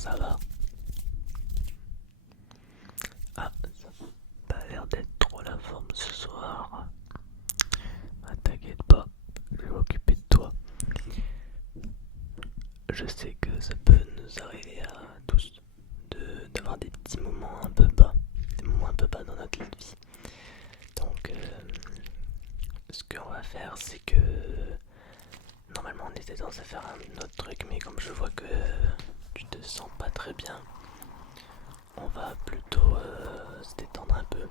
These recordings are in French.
ça va? Ah, ça n'a pas l'air d'être trop la forme ce soir. Ah, t'inquiète pas, je vais m'occuper de toi. Je sais que ça peut nous arriver à tous d'avoir des petits moments un peu bas, des moments un peu bas dans notre vie. Donc, ce qu'on va faire, c'est que normalement on était censé faire un autre truc, mais comme je vois que tu te sens pas très bien, on va plutôt se détendre un peu,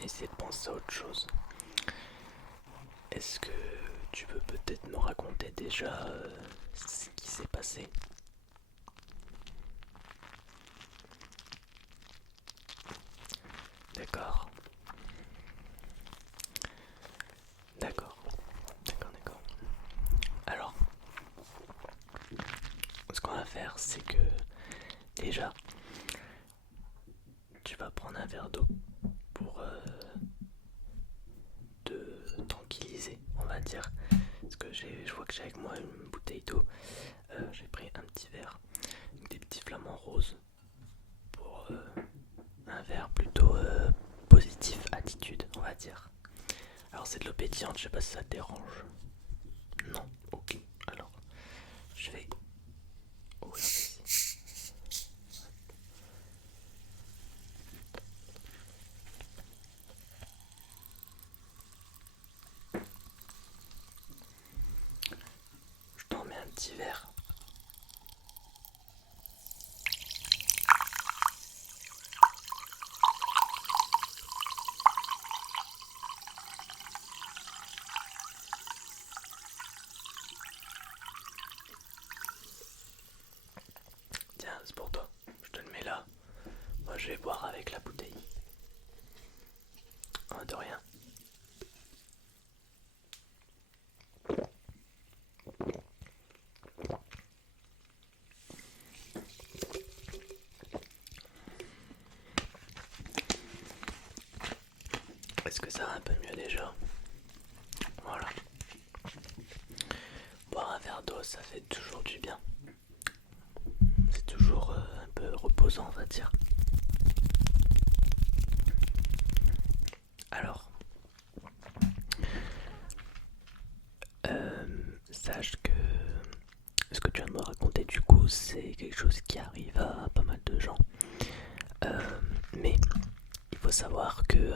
essayer de penser à autre chose. Est-ce que tu peux peut-être me raconter déjà ce qui s'est passé? D'accord, d'accord, d'accord. Alors, ce qu'on va faire, c'est que déjà, tu vas prendre un verre d'eau pour te tranquilliser, on va dire. Parce que je vois que j'ai avec moi une bouteille d'eau. J'ai pris un petit verre, des petits flamants roses pour un verre plutôt positif attitude, on va dire. Alors c'est de l'eau pétillante, je sais pas si ça te dérange. Non, ok. Alors, je vais ouvrir ici. Je t'en mets un petit verre. Tiens, c'est pour toi. Je te le mets là. Moi, je vais boire avec la bouteille. Oh, de rien. Est-ce que ça va un peu mieux déjà? Voilà. Boire un verre d'eau, ça fait toujours du bien. C'est toujours un peu reposant, on va dire. Alors, sache que ce que tu viens de me raconter, du coup, c'est quelque chose qui arrive à pas mal de gens. Mais il faut savoir que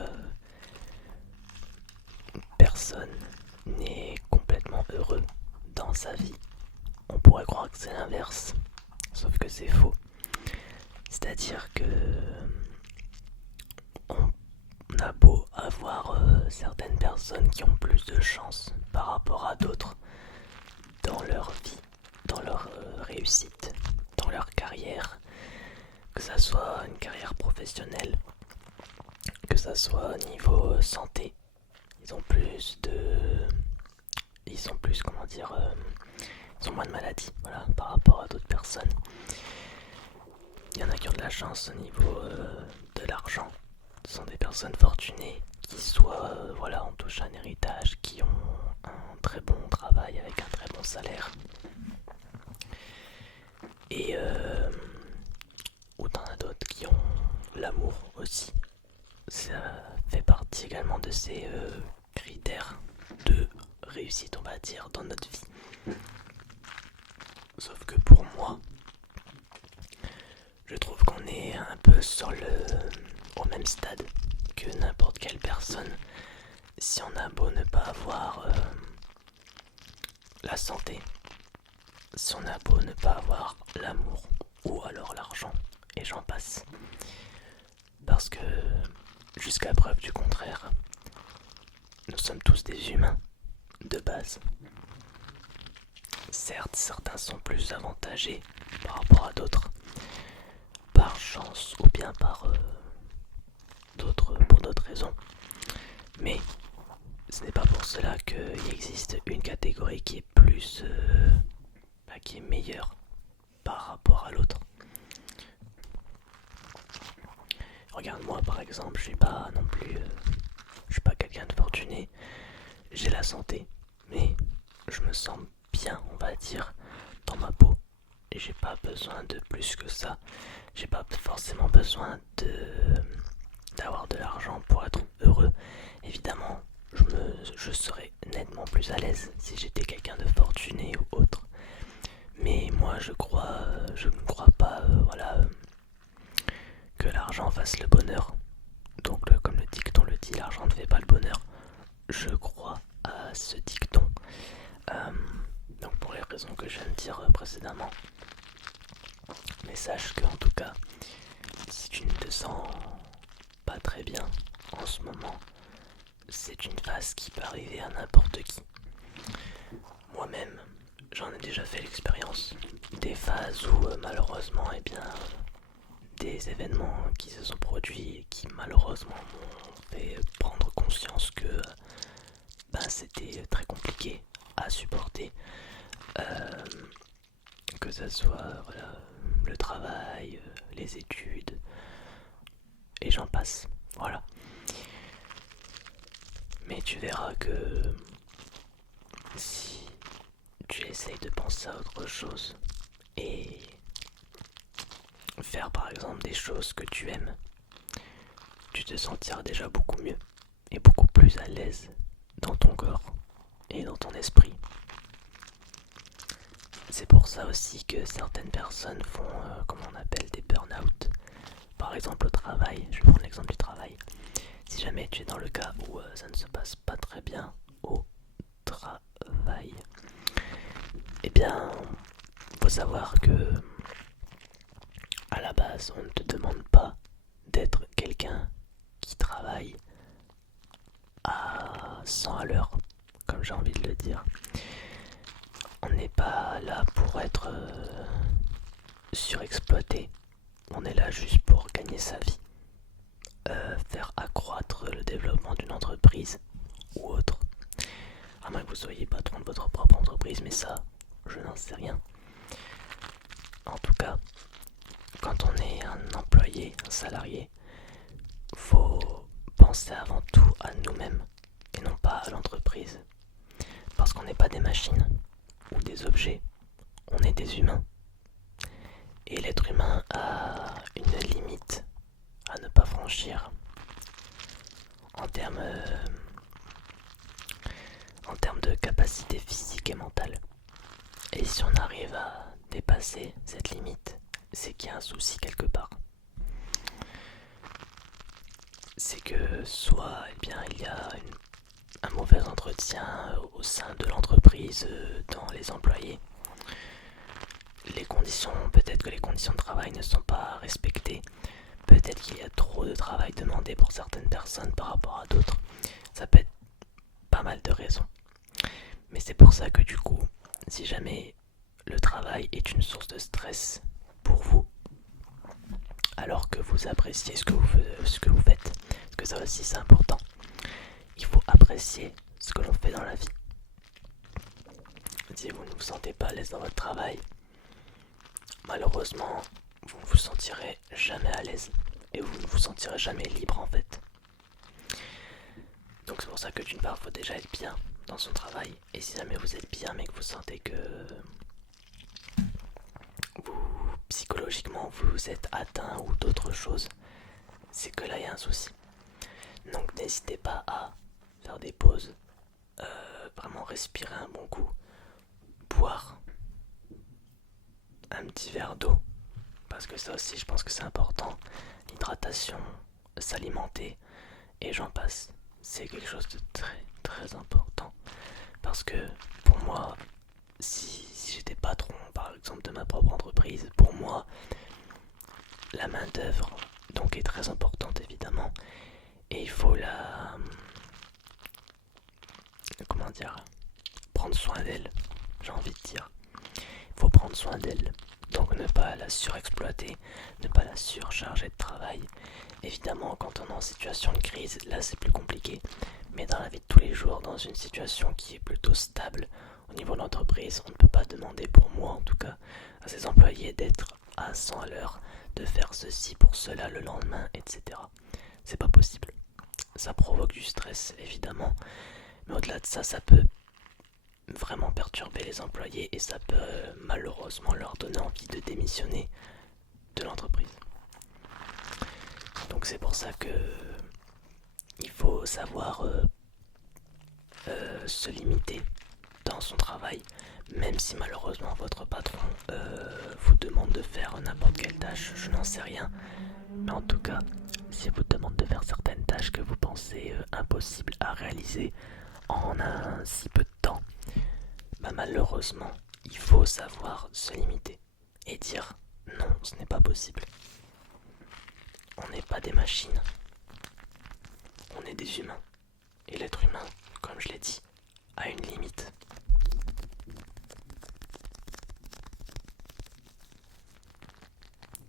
personne n'est complètement heureux dans sa vie. On pourrait croire que c'est l'inverse, sauf que c'est faux. C'est-à-dire que on a beau avoir certaines personnes qui ont plus de chance par rapport à d'autres dans leur vie, dans leur réussite, dans leur carrière, que ça soit une carrière professionnelle, que ça soit au niveau santé. Ils ont plus de... Ils ont plus, comment dire... ils ont moins de maladies, voilà, par rapport à d'autres personnes. Il y en a qui ont de la chance au niveau de l'argent. Ce sont des personnes fortunées qui soit voilà, on touche un héritage, qui ont un très bon travail avec un très bon salaire. Et ou t'en as d'autres qui ont l'amour aussi. Ça fait partie également de ces critères de réussite, on va dire, dans notre vie. Sauf que pour moi, je trouve qu'on est un peu au même stade que n'importe quelle personne. Si on a beau ne pas avoir la santé, si on a beau ne pas avoir l'amour ou alors l'argent, et j'en passe. Parce que jusqu'à preuve du contraire, nous sommes tous des humains de base. Certes, certains sont plus avantagés par rapport à d'autres, par chance ou bien pour d'autres raisons. Mais ce n'est pas pour cela qu'il existe une catégorie qui est qui est meilleure par rapport à l'autre. Regarde-moi par exemple, je suis pas non plus, je suis pas quelqu'un de fortuné. J'ai la santé, mais je me sens bien, on va dire, dans ma peau. j'ai pas besoin de plus que ça. J'ai pas forcément besoin d'avoir de l'argent pour être heureux. Évidemment, je serais nettement plus à l'aise si j'étais quelqu'un de fortuné ou autre. Mais moi, je ne crois pas, que l'argent fasse le bonheur. Donc, comme le dicton le dit, l'argent ne fait pas le bonheur. Je crois à ce dicton. Euh, donc, pour les raisons que je viens de dire précédemment. Mais sache que, en tout cas, si tu ne te sens pas très bien en ce moment, c'est une phase qui peut arriver à n'importe qui. Moi-même, j'en ai déjà fait l'expérience. Des phases où malheureusement, des événements qui se sont produits et qui malheureusement m'ont fait prendre conscience que c'était très compliqué à supporter. Que ça soit le travail, les études, et j'en passe. Voilà. Mais tu verras que si tu essayes de penser à autre chose et faire par exemple des choses que tu aimes, tu te sentiras déjà beaucoup mieux et beaucoup plus à l'aise dans ton corps et dans ton esprit. C'est pour ça aussi que certaines personnes font, comme on appelle, des burn-out. Par exemple au travail, je vais prendre l'exemple du travail. Si jamais tu es dans le cas où ça ne se passe pas très bien au travail, eh bien, faut savoir que à la base, on ne te demande pas d'être quelqu'un qui travaille à 100 à l'heure, comme j'ai envie de le dire. On n'est pas là pour être surexploité. On est là juste pour gagner sa vie, faire accroître le développement d'une entreprise ou autre. À moins que vous soyez patron de votre propre entreprise, mais ça, je n'en sais rien. En tout cas, quand on est un employé, un salarié, faut penser avant tout à nous-mêmes et non pas à l'entreprise. Parce qu'on n'est pas des machines ou des objets, on est des humains. Et l'être humain a une limite à ne pas franchir en termes de capacité physique et mentale. Et si on arrive à dépasser cette limite, c'est qu'il y a un souci quelque part. C'est que soit il y a un mauvais entretien au sein de l'entreprise, dans les employés. Peut-être que les conditions de travail ne sont pas respectées. Peut-être qu'il y a trop de travail demandé pour certaines personnes par rapport à d'autres. Ça peut être pas mal de raisons. Mais c'est pour ça que du coup, si jamais le travail est une source de stress pour vous, alors que vous appréciez ce que vous faites, parce que ça aussi c'est important, il faut apprécier ce que l'on fait dans la vie. Si vous ne vous sentez pas à l'aise dans votre travail, malheureusement, vous ne vous sentirez jamais à l'aise et vous ne vous sentirez jamais libre en fait. Donc c'est pour ça que d'une part, il faut déjà être bien dans son travail. Et si jamais vous êtes bien mais que vous sentez que psychologiquement vous êtes atteint ou d'autres choses, c'est que là il y a un souci. Donc n'hésitez pas à faire des pauses, vraiment respirer un bon coup, boire un petit verre d'eau, parce que ça aussi je pense que c'est important, l'hydratation, s'alimenter et j'en passe. C'est quelque chose de très très important, parce que pour moi, si j'étais patron par exemple de ma propre entreprise, pour moi la main d'œuvre donc est très importante évidemment, et il faut prendre soin d'elle, j'ai envie de dire. Il faut prendre soin d'elle, donc ne pas la surexploiter, ne pas la surcharger de travail. Évidemment, quand on est en situation de crise, là c'est plus compliqué, mais dans la vie de tous les jours, dans une situation qui est plutôt stable au niveau de l'entreprise, on ne peut pas demander, pour moi en tout cas, à ses employés d'être à 100 à l'heure, de faire ceci pour cela le lendemain, etc. C'est pas possible. Ça provoque du stress évidemment, mais au-delà de ça, ça peut vraiment perturber les employés et ça peut malheureusement leur donner envie de démissionner de l'entreprise. Donc c'est pour ça que il faut savoir se limiter dans son travail, même si malheureusement votre patron vous demande de faire n'importe quelle tâche, je n'en sais rien. Mais en tout cas, s'il vous demande de faire certaines tâches que vous pensez impossibles à réaliser en un si peu de temps, bah malheureusement, il faut savoir se limiter et dire non, ce n'est pas possible. On n'est pas des machines, on est des humains. Et l'être humain, comme je l'ai dit, a une limite.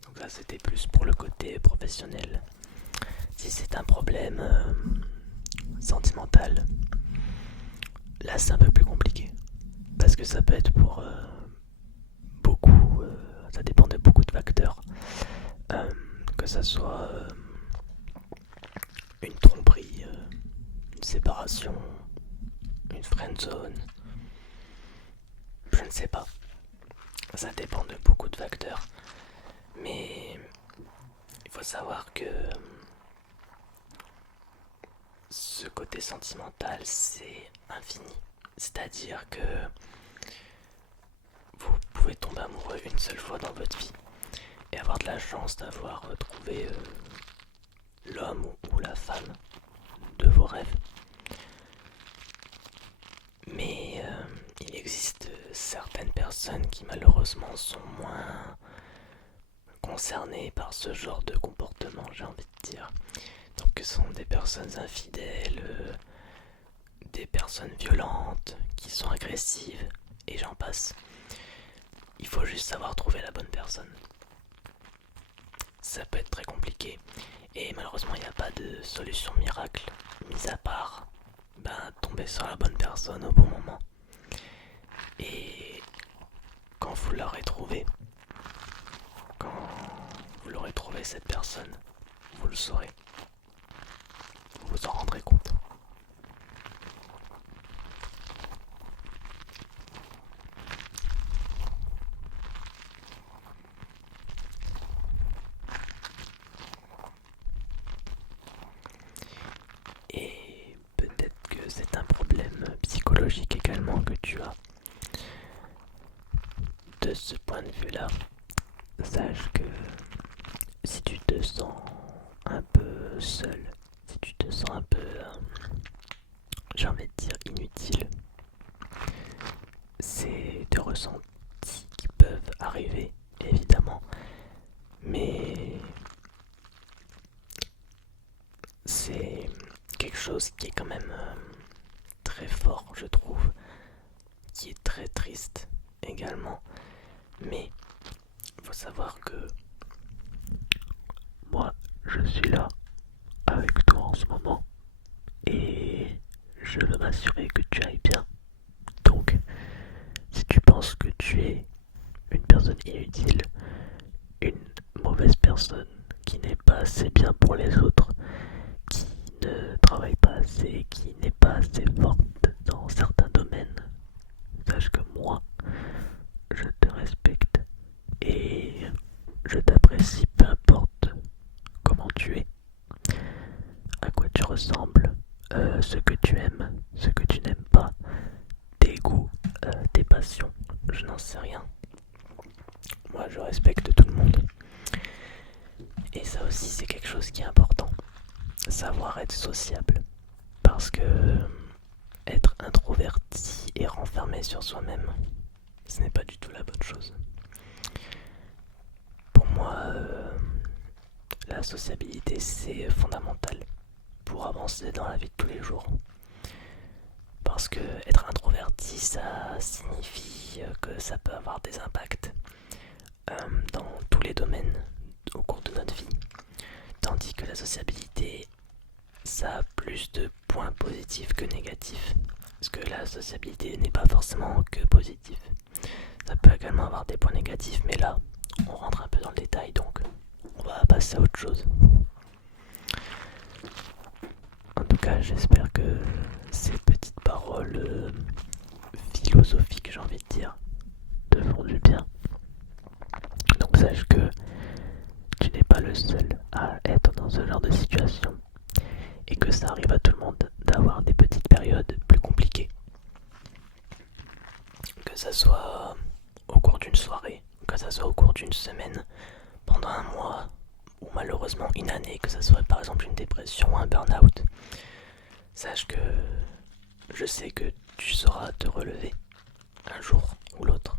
Donc là, c'était plus pour le côté professionnel. Si c'est un problème sentimental, là c'est un peu plus compliqué. Parce que ça peut être pour beaucoup, ça dépend de beaucoup de facteurs. Que ça soit une tromperie, une séparation, une friendzone, je ne sais pas. Ça dépend de beaucoup de facteurs. Mais il faut savoir que ce côté sentimental, c'est infini. C'est-à-dire que vous pouvez tomber amoureux une seule fois dans votre vie et avoir de la chance d'avoir trouvé l'homme ou la femme de vos rêves. Mais il existe certaines personnes qui malheureusement sont moins concernées par ce genre de comportement, j'ai envie de dire. Donc ce sont des personnes infidèles, des personnes violentes, qui sont agressives, et j'en passe. Il faut juste savoir trouver la bonne personne. Ça peut être très compliqué, et malheureusement il n'y a pas de solution miracle, mis à part tomber sur la bonne personne au bon moment. Et quand vous l'aurez trouvé, cette personne, vous le saurez. Vous vous en rendrez compte. Et peut-être que c'est un problème psychologique également que tu as. De ce point de vue-là, sache que si tu te sens un peu seul, si tu te sens un peu, j'ai envie de dire, inutile, c'est des ressentis qui peuvent arriver, évidemment, mais c'est quelque chose qui est quand même très fort, je trouve, qui est très triste également, mais il faut savoir que moi, je suis là avec toi en ce moment et je veux m'assurer que tu ailles bien. Donc, si tu penses que tu es une personne inutile, une mauvaise personne qui n'est pas assez bien pour les autres, qui ne travaille pas assez, qui n'est pas assez forte dans certains domaines, sache que moi, je te respecte et je t'apprécie peu importe comment tu es, à quoi tu ressembles, ce que tu aimes, ce que tu n'aimes pas, tes goûts, tes passions, je n'en sais rien. Moi je respecte tout le monde. Et ça aussi c'est quelque chose qui est important. Savoir être sociable. Parce que être introverti et renfermé sur soi-même, ce n'est pas du tout la bonne chose. Pour moi, la sociabilité c'est fondamental pour avancer dans la vie de tous les jours. Parce que être introverti, ça signifie que ça peut avoir des impacts dans tous les domaines au cours de notre vie. Tandis que la sociabilité, ça a plus de points positifs que négatifs. Parce que la sociabilité n'est pas forcément que positif. Ça peut également avoir des points négatifs, mais là, on rentre un peu dans le détail, donc on va passer à autre chose. En tout cas, j'espère que ces petites paroles philosophiques, j'ai envie de dire, te font du bien. Donc sache que tu n'es pas le seul à être dans ce genre de situation et que ça arrive à tout le monde d'avoir des petites périodes plus compliquées. Que ça soit au cours d'une soirée, que ça soit au cours d'une semaine, pendant un mois ou malheureusement une année, que ça soit par exemple une dépression ou un burn-out. Sache que je sais que tu sauras te relever un jour ou l'autre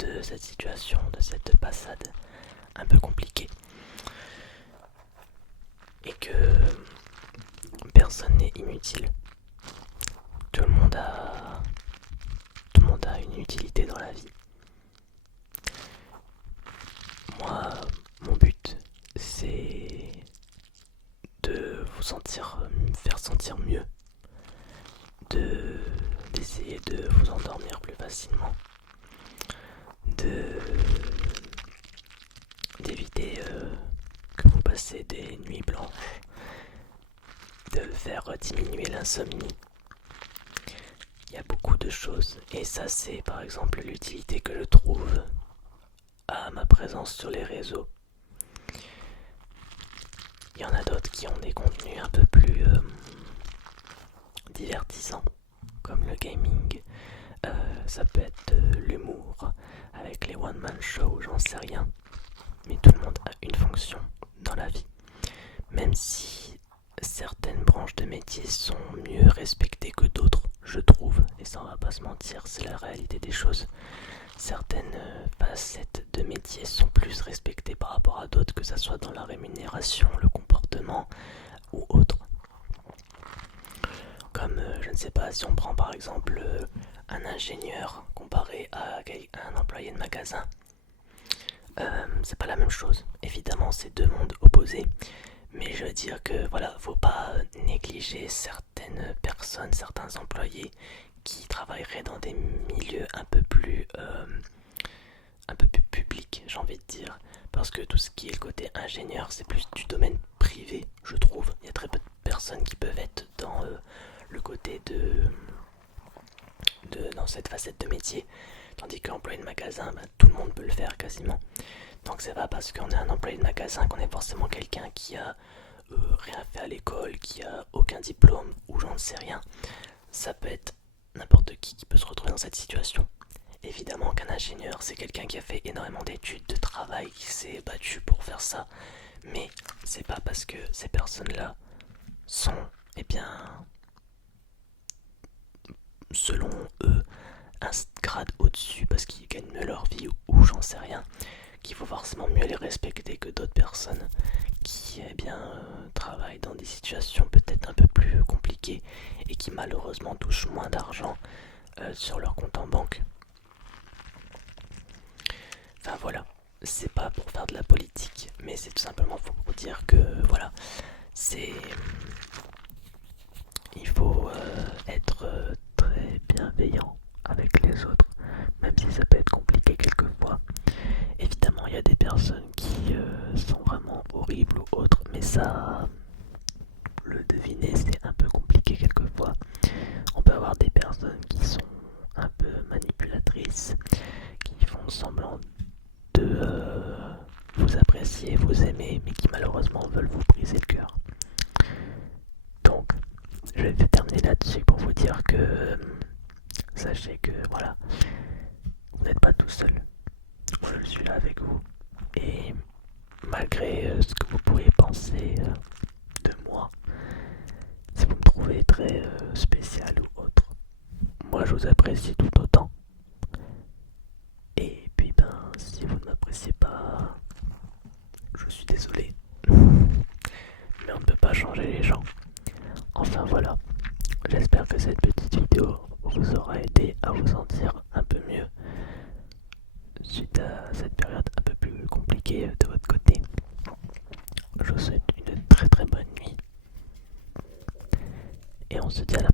de cette situation, de cette passade un peu compliquée. Et que personne n'est inutile. Tout le monde a une utilité dans la vie. Moi, mon but, c'est de vous faire sentir mieux, d'essayer de vous endormir plus facilement, d'éviter que vous passez des nuits blanches, de faire diminuer l'insomnie. Il y a beaucoup de choses et ça c'est par exemple l'utilité que je trouve à ma présence sur les réseaux. Il y en a d'autres qui ont des contenus un peu plus divertissants, comme le gaming. Ça peut être de l'humour avec les one-man shows, j'en sais rien. Mais tout le monde a une fonction dans la vie. Même si certaines branches de métier sont mieux respectées que d'autres, je trouve, et ça on va pas se mentir, c'est la réalité des choses. Certaines facettes de métier sont plus respectées par rapport à d'autres, que ce soit dans la rémunération, le comportement ou autre. Comme, je ne sais pas, si on prend par exemple un ingénieur comparé à un employé de magasin, c'est pas la même chose. Évidemment, c'est deux mondes opposés. Mais je veux dire que voilà, faut pas négliger certaines personnes, certains employés qui travailleraient dans des milieux un peu plus publics, j'ai envie de dire. Parce que tout ce qui est le côté ingénieur, c'est plus du domaine privé, je trouve. Il y a très peu de personnes qui peuvent être dans le côté dans cette facette de métier. Tandis qu'employé de magasin, tout le monde peut le faire quasiment. Donc c'est pas parce qu'on est un employé de magasin qu'on est forcément quelqu'un qui a rien fait à l'école, qui a aucun diplôme ou j'en sais rien. Ça peut être n'importe qui peut se retrouver dans cette situation. Évidemment qu'un ingénieur, c'est quelqu'un qui a fait énormément d'études, de travail, qui s'est battu pour faire ça. Mais c'est pas parce que ces personnes-là sont, selon eux, un grade au-dessus parce qu'ils gagnent mieux leur vie ou j'en sais rien, qu'il faut forcément mieux les respecter que d'autres personnes qui travaillent dans des situations peut-être un peu plus compliquées et qui malheureusement touchent moins d'argent sur leur compte en banque. Enfin voilà, c'est pas pour faire de la politique, mais c'est tout simplement pour dire que voilà, il faut être très bienveillant avec les autres, même si ça peut être compliqué quelquefois. Évidemment, il y a des personnes qui sont vraiment horribles ou autres, mais ça, le deviner, c'est un peu compliqué quelquefois. On peut avoir des personnes qui sont un peu manipulatrices, qui font semblant de vous apprécier, vous aimer, mais qui malheureusement veulent vous briser le cœur. Donc, je vais terminer là-dessus pour vous dire que sachez que voilà, vous n'êtes pas tout seul. Moi je suis là avec vous. Et malgré ce que vous pourriez penser de moi, si vous me trouvez très spécial ou autre, moi je vous apprécie tout autant. Et puis si vous ne m'appréciez pas, je suis désolé. Mais on ne peut pas changer les gens. Enfin voilà, j'espère que cette petite vidéo vous aura aidé à vous sentir un peu mieux suite à cette période un peu plus compliquée de votre côté. Je vous souhaite une très très bonne nuit et on se dit à la